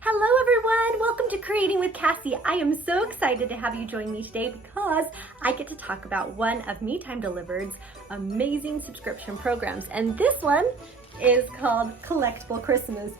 Hello everyone, welcome to Creating with Cassie. I am so excited to have you join me today because I get to talk about one of Me Time Delivered's amazing subscription programs. And this one is called Collectible Christmas.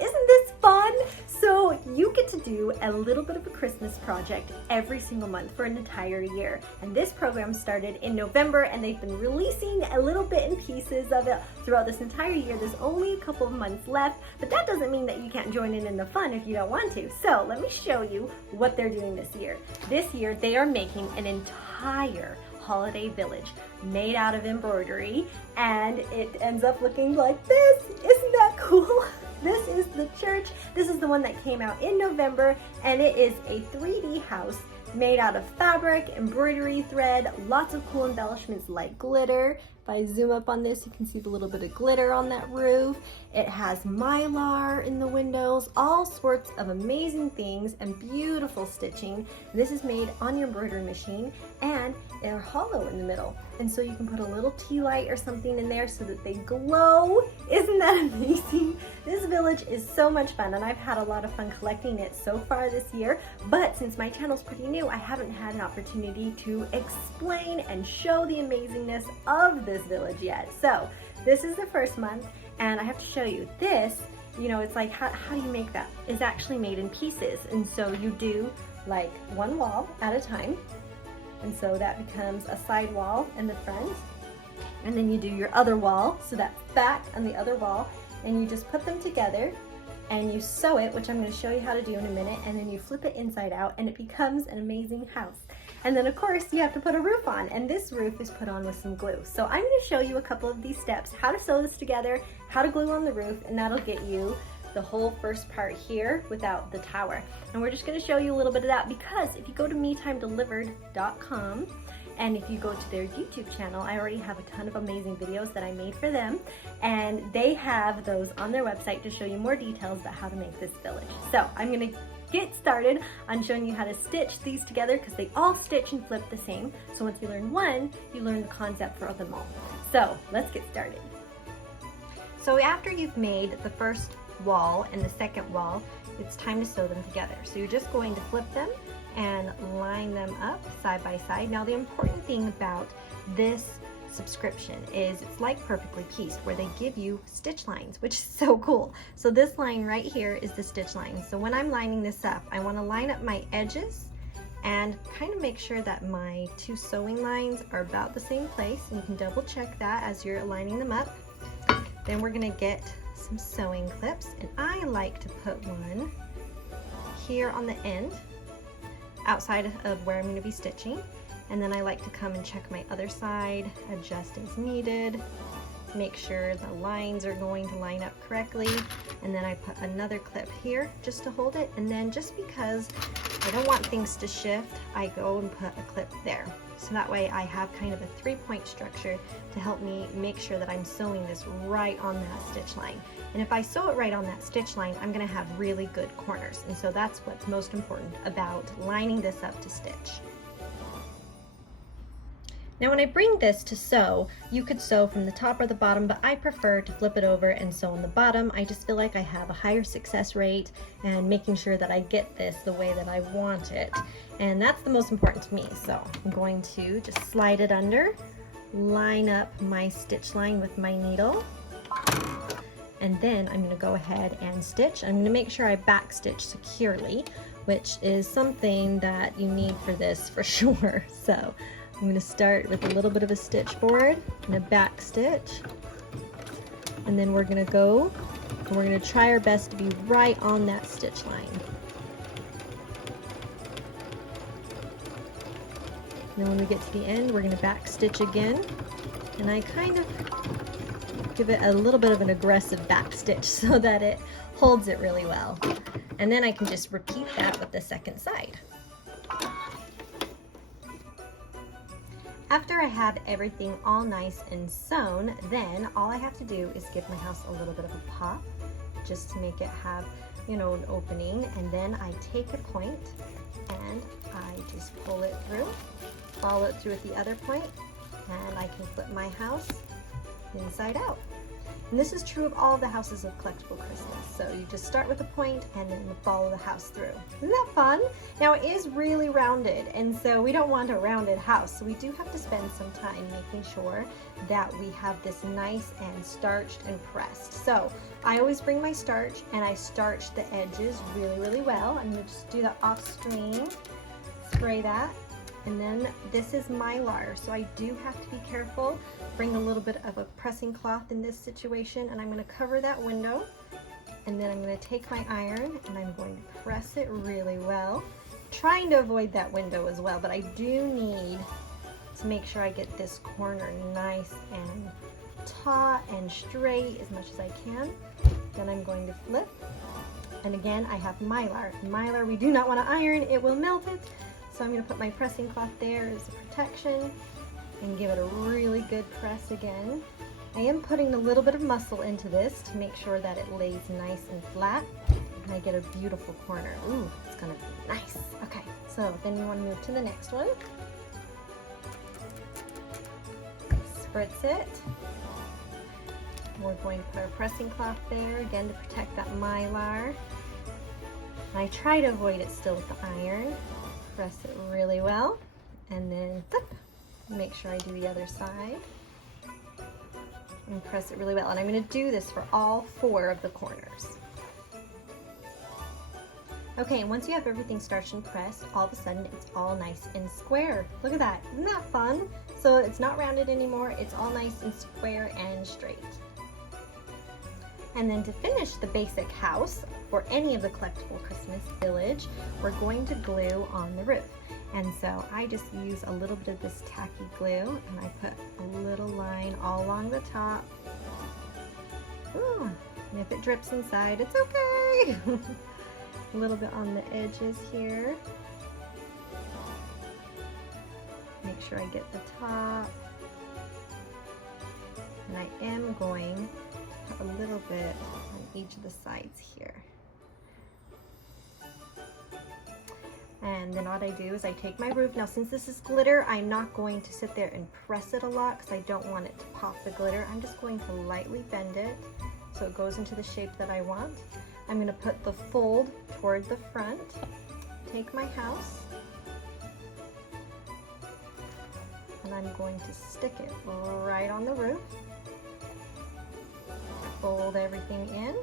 Isn't this fun? So you get to do a little bit of a Christmas project every single month for an entire year. And this program started in November and they've been releasing a little bit in pieces of it throughout this entire year. There's only a couple of months left, but that doesn't mean that you can't join in the fun if you don't want to. So let me show you what they're doing this year. This year they are making an entire holiday village made out of embroidery, and it ends up looking like this. Isn't that cool? This is the church. This is the one that came out in November, and it is a 3D house made out of fabric, embroidery thread, lots of cool embellishments like glitter. If I zoom up on this, you can see the little bit of glitter on that roof. It has mylar in the windows, all sorts of amazing things and beautiful stitching. This is made on your embroidery machine, and they're hollow in the middle. And so you can put a little tea light or something in there so that they glow. Isn't that amazing? This village is so much fun, and I've had a lot of fun collecting it so far this year. But since my channel's pretty new, I haven't had an opportunity to explain and show the amazingness of this village yet. So this is the first month, and I have to show you this. You know, it's like, how do you make that? It's actually made in pieces. And so you do like one wall at a time. And so that becomes a side wall in the front. And then you do your other wall. So that's back on the other wall. And you just put them together and you sew it, which I'm going to show you how to do in a minute. And then you flip it inside out and it becomes an amazing house. And then of course you have to put a roof on, and this roof is put on with some glue. So I'm going to show you a couple of these steps, how to sew this together, how to glue on the roof, and that'll get you the whole first part here without the tower. And we're just going to show you a little bit of that because if you go to metimedelivered.com and if you go to their YouTube channel, I already have a ton of amazing videos that I made for them, and they have those on their website to show you more details about how to make this village. So I'm going to get started on showing you how to stitch these together because they all stitch and flip the same. So once you learn one, you learn the concept for them all. So let's get started. So after you've made the first wall and the second wall, it's time to sew them together. So you're just going to flip them and line them up side by side. Now the important thing about this subscription is it's like Perfectly Pieced, where they give you stitch lines, which is so cool. So this line right here is the stitch line. So when I'm lining this up, I want to line up my edges and kind of make sure that my two sewing lines are about the same place, and you can double check that as you're lining them up. Then we're going to get some sewing clips, and I like to put one here on the end outside of where I'm going to be stitching. And then I like to come and check my other side, adjust as needed, make sure the lines are going to line up correctly. And then I put another clip here just to hold it. And then just because I don't want things to shift, I go and put a clip there. So that way I have kind of a 3-point structure to help me make sure that I'm sewing this right on that stitch line. And if I sew it right on that stitch line, I'm going to have really good corners. And so that's what's most important about lining this up to stitch. Now when I bring this to sew, you could sew from the top or the bottom, but I prefer to flip it over and sew on the bottom. I just feel like I have a higher success rate and making sure that I get this the way that I want it. And that's the most important to me. So I'm going to just slide it under, line up my stitch line with my needle, and then I'm going to go ahead and stitch. I'm going to make sure I back stitch securely, which is something that you need for this for sure. So I'm going to start with a little bit of a stitch forward and a back stitch, and then we're going to go and we're going to try our best to be right on that stitch line. And then when we get to the end, we're going to back stitch again, and I kind of give it a little bit of an aggressive back stitch so that it holds it really well. And then I can just repeat that with the second side. After I have everything all nice and sewn, then all I have to do is give my house a little bit of a pop, just to make it have, you know, an opening. And then I take a point and I just pull it through, follow it through at the other point, and I can flip my house inside out. And this is true of all the houses of Collectible Christmas. So you just start with a point and then follow the house through. Isn't that fun? Now it is really rounded, and so we don't want a rounded house. So we do have to spend some time making sure that we have this nice and starched and pressed. So I always bring my starch and I starch the edges really, really well. I'm gonna just do that off stream, spray that. And then this is Mylar, so I do have to be careful. Bring a little bit of a pressing cloth in this situation, and I'm going to cover that window. And then I'm going to take my iron and I'm going to press it really well. Trying to avoid that window as well, but I do need to make sure I get this corner nice and taut and straight as much as I can. Then I'm going to flip. And again, I have Mylar. Mylar, we do not want to iron, it will melt it. So I'm going to put my pressing cloth there as a protection and give it a really good press again. I am putting a little bit of muscle into this to make sure that it lays nice and flat and I get a beautiful corner. Ooh, it's going to be nice. Okay, so then you want to move to the next one. Spritz it. We're going to put our pressing cloth there again to protect that Mylar. And I try to avoid it still with the iron. Press it really well and then flip. Make sure I do the other side and press it really well. And I'm going to do this for all 4 of the corners. Okay, and once you have everything starched and pressed, all of a sudden it's all nice and square. Look at that. Isn't that fun? So it's not rounded anymore. It's all nice and square and straight. And then to finish the basic house for any of the Collectible Christmas Village, we're going to glue on the roof. And so I just use a little bit of this tacky glue and I put a little line all along the top. Ooh, and if it drips inside, it's okay. A little bit on the edges here. Make sure I get the top. And I am going to put a little bit on each of the sides here. And then what I do is I take my roof. Now since this is glitter, I'm not going to sit there and press it a lot because I don't want it to pop the glitter. I'm just going to lightly bend it so it goes into the shape that I want. I'm going to put the fold toward the front, take my house, and I'm going to stick it right on the roof. Fold everything in.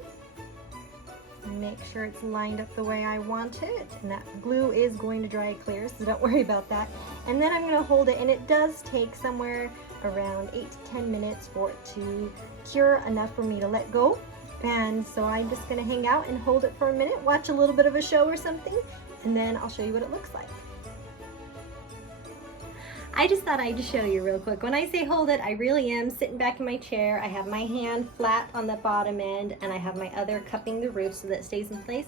Make sure it's lined up the way I want it, and that glue is going to dry clear, so don't worry about that. And then I'm going to hold it, and it does take somewhere around 8 to 10 minutes for it to cure enough for me to let go. And so I'm just going to hang out and hold it for a minute, watch a little bit of a show or something, and then I'll show you what it looks like. I just thought I'd show you real quick. When I say hold it, I really am sitting back in my chair. I have my hand flat on the bottom end and I have my other cupping the roof so that it stays in place.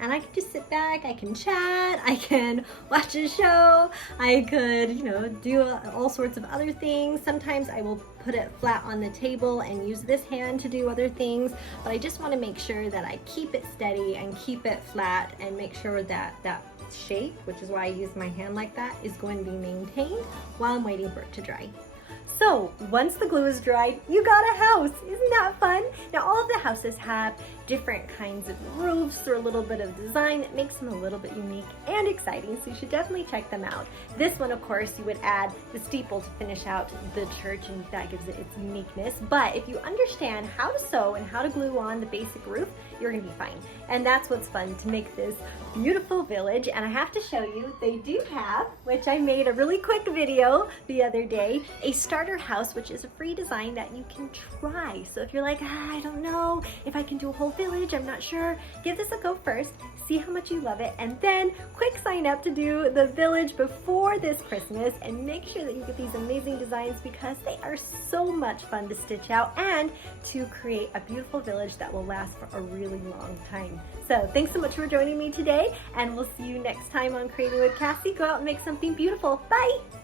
And I can just sit back, I can chat, I can watch a show, I could, do all sorts of other things. Sometimes I will put it flat on the table and use this hand to do other things, but I just want to make sure that I keep it steady and keep it flat and make sure that that shape, which is why I use my hand like that, is going to be maintained while I'm waiting for it to dry. So once the glue is dried, you got a house. Isn't that fun? Now all of the houses have different kinds of roofs or a little bit of design that makes them a little bit unique and exciting, so you should definitely check them out. This one, of course, you would add the steeple to finish out the church, and that gives it its uniqueness. But if you understand how to sew and how to glue on the basic roof, you're gonna be fine. And that's what's fun, to make this beautiful village. And I have to show you, they do have, which I made a really quick video the other day, a starter house, which is a free design that you can try. So if you're like, I don't know if I can do a whole village, I'm not sure, give this a go first, see how much you love it, and then quick sign up to do the village before this Christmas, and make sure that you get these amazing designs because they are so much fun to stitch out and to create a beautiful village that will last for a really long time. So thanks so much for joining me today, and we'll see you next time on Creating with Cassie. Go out and make something beautiful. Bye!